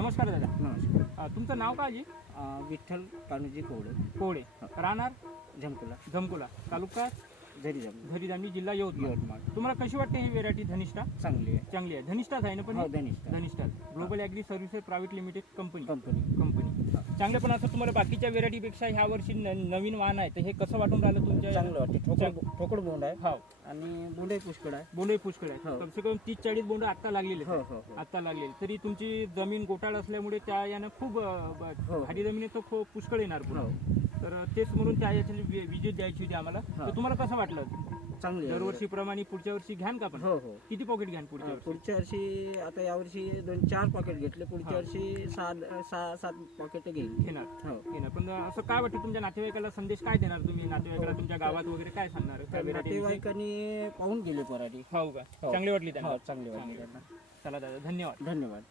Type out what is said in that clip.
नमस्कार दादा. नमस्कार. तुमचं नाव काय जी? विठ्ठल कान्होजी कोवडे, कोडे. राहणार झमकुला, झमकुला, तालुका झरी जमली, झरीदामी, जिल्हा यवतमाळ. यवतमाळ. तुम्हाला कशी वाटते ही व्हेरायटी धनिष्ठा? चांगली आहे. चांगली आहे. धनिष्ठाच आहे ना पण हो, ही? Dhanishtha Dhanishtha global agri services private limited company. Company. चांगले. पण असं तुम्हाला बाकीच्या व्हेरायटीपेक्षा ह्या वर्षी नवीन वाहन आहे तर हे कसं वाटून राहिलं तुमच्या? चांगलं वाटते. ठोकळ बोंड आहे हो. आणि बोंडही पुष्कळ आहे. बोंडही पुष्कळ आहे. हो. कमसे कम 30-40 बोंड आता लागलेले हो आहेत. हो हो. आता लागलेले. तरी तुमची जमीन गोटाळ असल्यामुळे त्या यानं खूप हो. भारी जमिनीत तर खूप पुष्कळ येणार पुढं. हो. तर तेच म्हणून त्या याची विजिट द्यायची होती आम्हाला. हो. तर तुम्हाला कसं वाटलं? चांगली आहे. दरवर्षीप्रमाणे पुढच्या वर्षी घ्यान का पण? हो हो. किती पॉकेट घ्यान पुढच्या वर्षी? पुढच्या वर्षी आता यावर्षी 2-4 पॉकेट घेतले. पुढच्या हा. वर्षी 6-7 पॉकेट घेईल. घेणार. हो. घेणार. पण असं काय वाटतं तुमच्या नातेवाईकाला संदेश काय देणार तुम्ही? नातेवाईकाला तुमच्या गावात वगैरे काय सांगणार त्या variety विषयी? नातेवाईकांनी पाहून गेले पराठी. हो का? हो. चांगली वाटली त्यांना? हो, चांगली वाटली त्यांना. चला दादा, धन्यवाद. धन्यवाद.